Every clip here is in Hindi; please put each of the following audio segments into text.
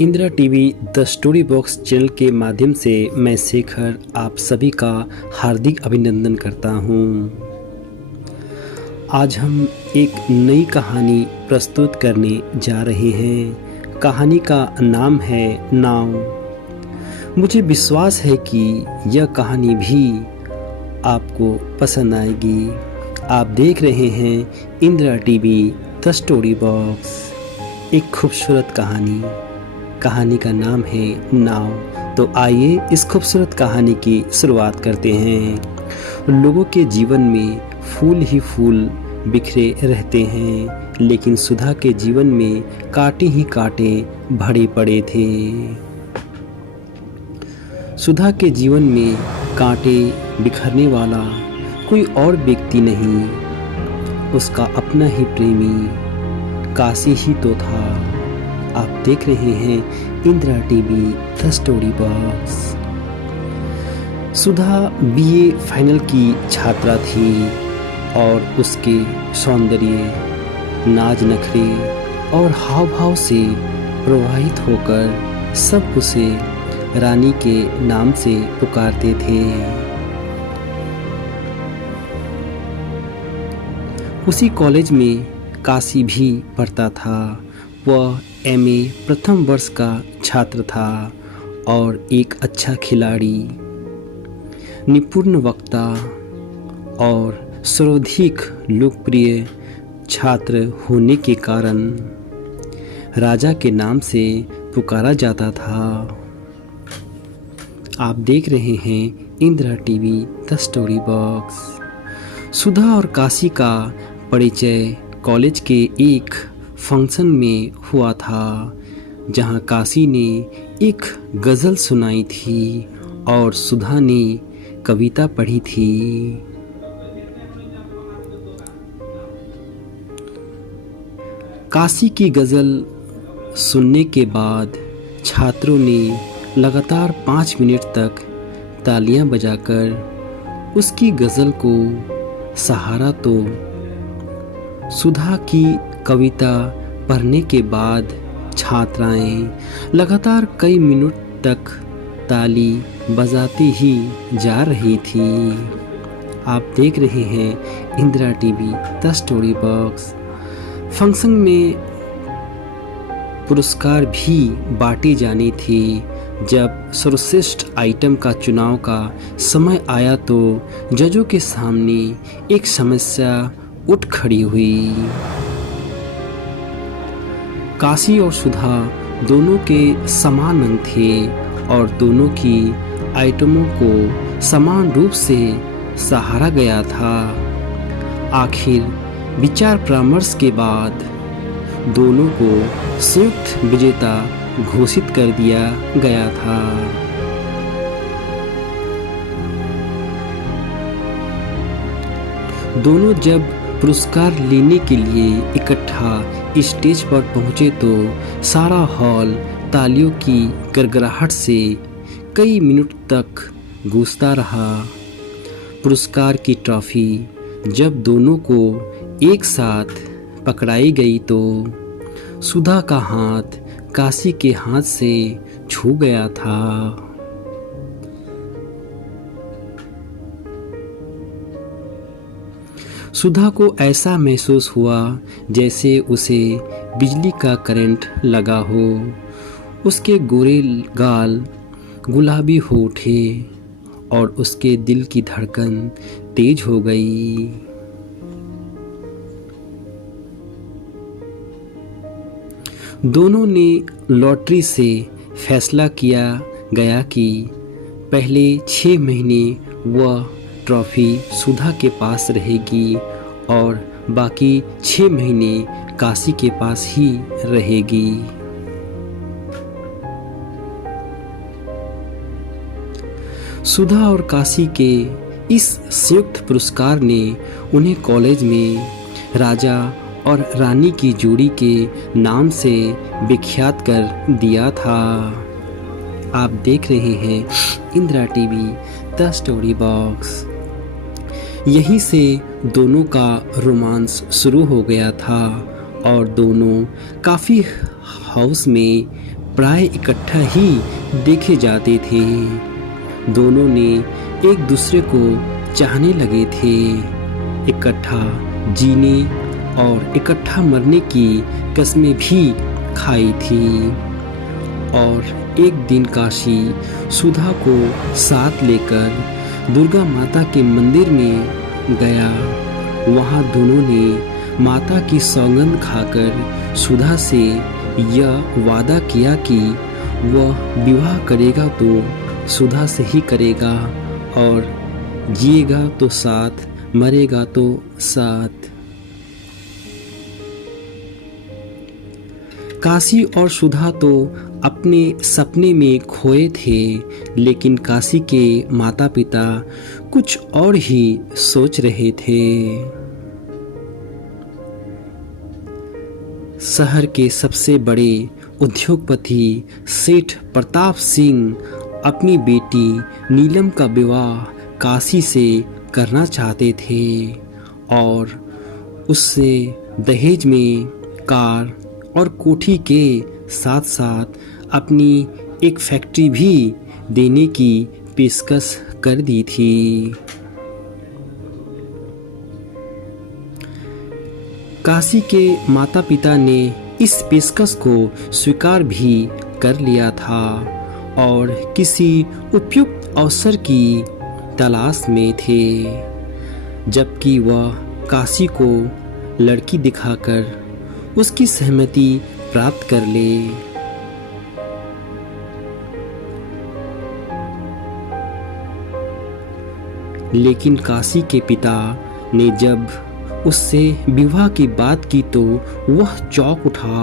Indira TV the story box channel के माध्यम से मैं शेखर आप सभी का हार्दिक अभिनंदन करता हूँ। आज हम एक नई कहानी प्रस्तुत करने जा रहे हैं। कहानी का नाम है नाव। मुझे विश्वास है कि यह कहानी भी आपको पसंद आएगी। आप देख रहे हैं Indira TV the story box. एक खूबसूरत कहानी का नाम है नाव। तो आइए इस खूबसूरत कहानी की शुरुआत करते हैं। लोगों के जीवन में फूल ही फूल बिखरे रहते हैं, लेकिन सुधा के जीवन में कांटे ही कांटे भरे पड़े थे। सुधा के जीवन में कांटे बिखरने वाला कोई और व्यक्ति नहीं, उसका अपना ही प्रेमी काशी ही तो था। आप देख रहे हैं Indira TV the story box. Sudha BA final की छात्रा थी और उसके सौंदर्य, नाज नखरे और हाव भाव से प्रभावित होकर सब उसे रानी के नाम से पुकारते थे। उसी कॉलेज में काशी भी पढ़ता था। वह एमए प्रथम वर्ष का छात्र था और एक अच्छा खिलाड़ी, निपुण वक्ता और सर्वाधिक लोकप्रिय छात्र होने के कारण राजा के नाम से पुकारा जाता था। आप देख रहे हैं Indira TV the story box. Sudha और काशी का परिचय कॉलेज के एक फंक्शन में हुआ था, जहां काशी ने एक गज़ल सुनाई थी और सुधा ने कविता पढ़ी थी। काशी की गज़ल सुनने के बाद छात्रों ने लगातार 5 मिनट तक तालियां बजाकर उसकी गज़ल को सहारा। तो सुधा की कविता पढ़ने के बाद छात्राएं लगातार कई मिनट तक ताली बजाती ही जा रही थी। आप देख रहे हैं Indira TV the story box. Function में पुरस्कार भी बांटे जाने थे। जब सर्वश्रेष्ठ आइटम का चुनाव का समय आया तो जजों के सामने एक समस्या उठ खड़ी हुई। काशी और सुधा दोनों के समान अंक थे और दोनों की आइटमों को समान रूप से सहारा गया था। आखिर विचार परामर्श के बाद दोनों को संयुक्त विजेता घोषित कर दिया गया था। दोनों जब पुरस्कार लेने के लिए इकट्ठा स्टेज पर पहुंचे तो सारा हॉल तालियों की गड़गड़ाहट से कई मिनट तक गूंजता रहा। पुरस्कार की ट्रॉफी जब दोनों को एक साथ पकड़ाई गई तो सुधा का हाथ काशी के हाथ से छू गया था। सुधा को ऐसा महसूस हुआ जैसे उसे बिजली का करंट लगा हो। उसके गोरे गाल गुलाबी हो उठे और उसके दिल की धड़कन तेज हो गई। दोनों ने लॉटरी से फैसला किया गया कि पहले 6 महीने वह ट्रॉफी सुधा के पास रहेगी और बाकी 6 महीने काशी के पास ही रहेगी। सुधा और काशी के इस संयुक्त पुरस्कार ने उन्हें कॉलेज में राजा और रानी की जोड़ी के नाम से विख्यात कर दिया था। आप देख रहे हैं Indira TV the story box. यहीं से दोनों का रोमांस शुरू हो गया था और दोनों काफ़ी हाउस में प्राय इकट्ठा ही देखे जाते थे। दोनों ने एक दूसरे को चाहने लगे थे, इकट्ठा जीने और इकट्ठा मरने की कस्में भी खाई थी। और एक दिन काशी सुधा को साथ लेकर दुर्गा माता के मंदिर में गया। वहाँ दोनों ने माता की सौगंध खाकर सुधा से यह वादा किया कि वह विवाह करेगा तो सुधा से ही करेगा और जिएगा तो साथ, मरेगा तो साथ। काशी और सुधा तो अपने सपने में खोए थे, लेकिन काशी के माता पिता कुछ और ही सोच रहे थे। शहर के सबसे बड़े उद्योगपति सेठ प्रताप सिंह अपनी बेटी नीलम का विवाह काशी से करना चाहते थे और उससे दहेज में कार और कोठी के साथ साथ अपनी एक फैक्ट्री भी देने की पेशकश कर दी थी। काशी के माता पिता ने इस पेशकश को स्वीकार भी कर लिया था और किसी उपयुक्त अवसर की तलाश में थे, जबकि वह काशी को लड़की दिखाकर उसकी सहमति प्राप्त कर ले। लेकिन काशी के पिता ने जब उससे विवाह की बात की तो वह चौंक उठा।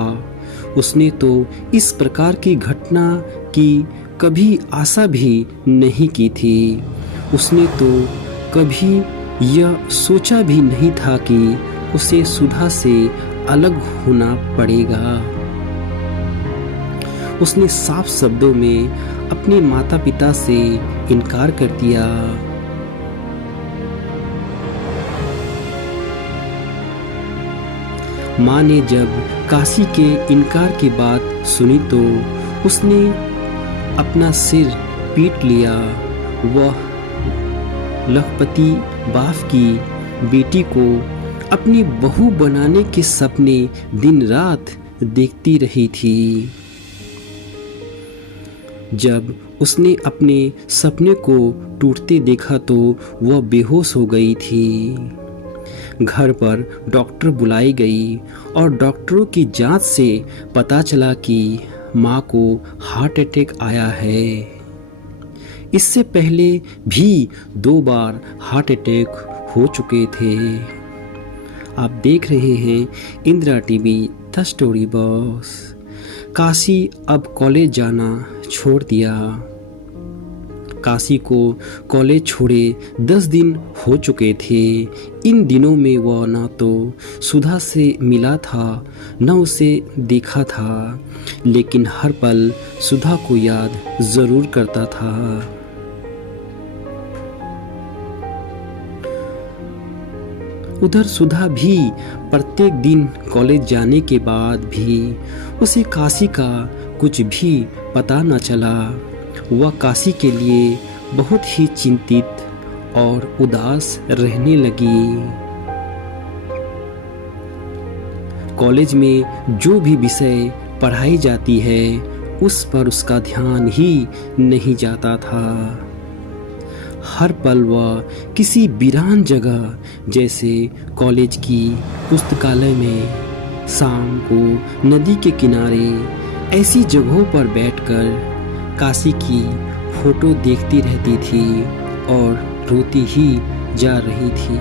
उसने तो इस प्रकार की घटना की कभी आशा भी नहीं की थी। उसने तो कभी यह सोचा भी नहीं था कि उसे सुधा से अलग होना पड़ेगा। उसने साफ शब्दों में अपने माता पिता से इनकार कर दिया। माँ ने जब काशी के इनकार की बात सुनी तो उसने अपना सिर पीट लिया। वह लखपति बाप की बेटी को अपनी बहू बनाने के सपने दिन रात देखती रही थी। जब उसने अपने सपने को टूटते देखा तो वह बेहोश हो गई थी। घर पर डॉक्टर बुलाई गई और डॉक्टरों की जांच से पता चला कि माँ को हार्ट अटैक आया है। इससे पहले भी 2 बार हार्ट अटैक हो चुके थे। आप देख रहे हैं Indira TV the story box. Kashi अब कॉलेज जाना छोड़ दिया। काशी को कॉलेज छोड़े 10 दिन हो चुके थे। इन दिनों में वह न तो सुधा से मिला था न उसे देखा था, लेकिन हर पल सुधा को याद जरूर करता था। उधर सुधा भी प्रत्येक दिन कॉलेज जाने के बाद भी उसे काशी का कुछ भी पता न चला। वह काशी के लिए बहुत ही चिंतित और उदास रहने लगी। कॉलेज में जो भी विषय पढ़ाई जाती है उस पर उसका ध्यान ही नहीं जाता था। हर पल वह किसी वीरान जगह जैसे कॉलेज की पुस्तकालय में, शाम को नदी के किनारे, ऐसी जगहों पर बैठकर काशी की फोटो देखती रहती थी और रोती ही जा रही थी।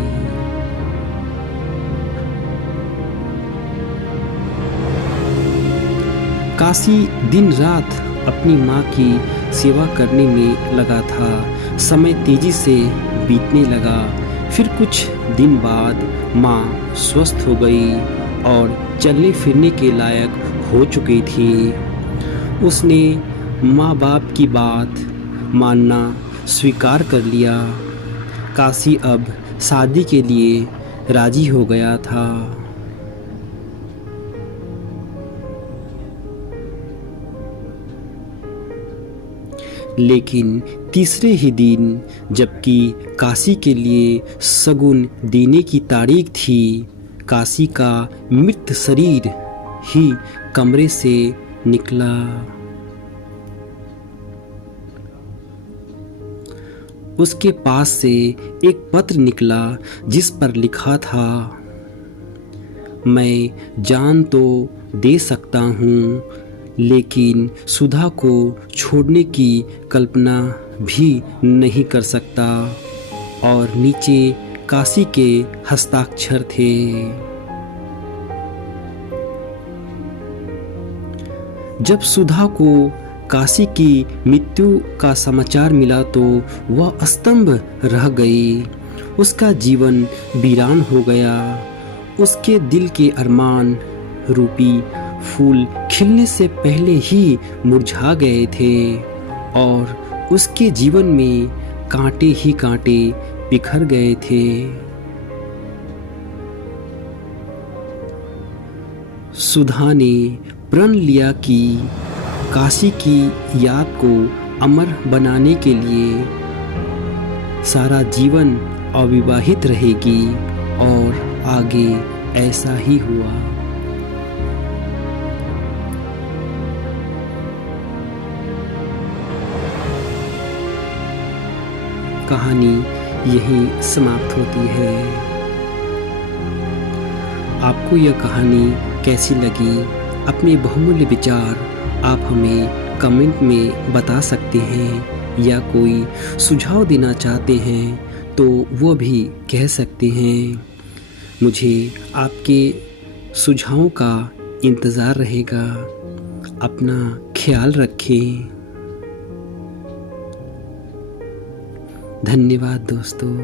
काशी दिन रात अपनी माँ की सेवा करने में लगा था। समय तेजी से बीतने लगा। फिर कुछ दिन बाद माँ स्वस्थ हो गई और चलने फिरने के लायक हो चुकी थी। उसने माँ बाप की बात मानना स्वीकार कर लिया। काशी अब शादी के लिए राजी हो गया था। लेकिन तीसरे ही दिन, जबकि काशी के लिए शगुन देने की तारीख थी, काशी का मृत शरीर ही कमरे से निकला। उसके पास से एक पत्र निकला जिस पर लिखा था, मैं जान तो दे सकता हूँ, लेकिन सुधा को छोड़ने की कल्पना भी नहीं कर सकता। और नीचे काशी के हस्ताक्षर थे। जब सुधा को काशी की मृत्यु का समाचार मिला तो वह स्तंभ रह गई। उसका जीवन वीरान हो गया। उसके दिल के अरमान रूपी फूल खिलने से पहले ही मुरझा गए थे और उसके जीवन में कांटे ही कांटे बिखर गए थे। सुधा ने प्रण लिया कि काशी की याद को अमर बनाने के लिए सारा जीवन अविवाहित रहेगी, और आगे ऐसा ही हुआ। कहानी यहीं समाप्त होती है। आपको यह कहानी कैसी लगी? अपने बहुमूल्य विचार आप हमें कमेंट में बता सकते हैं, या कोई सुझाव देना चाहते हैं तो वो भी कह सकते हैं। मुझे आपके सुझावों का इंतज़ार रहेगा। अपना ख्याल रखें। धन्यवाद दोस्तों।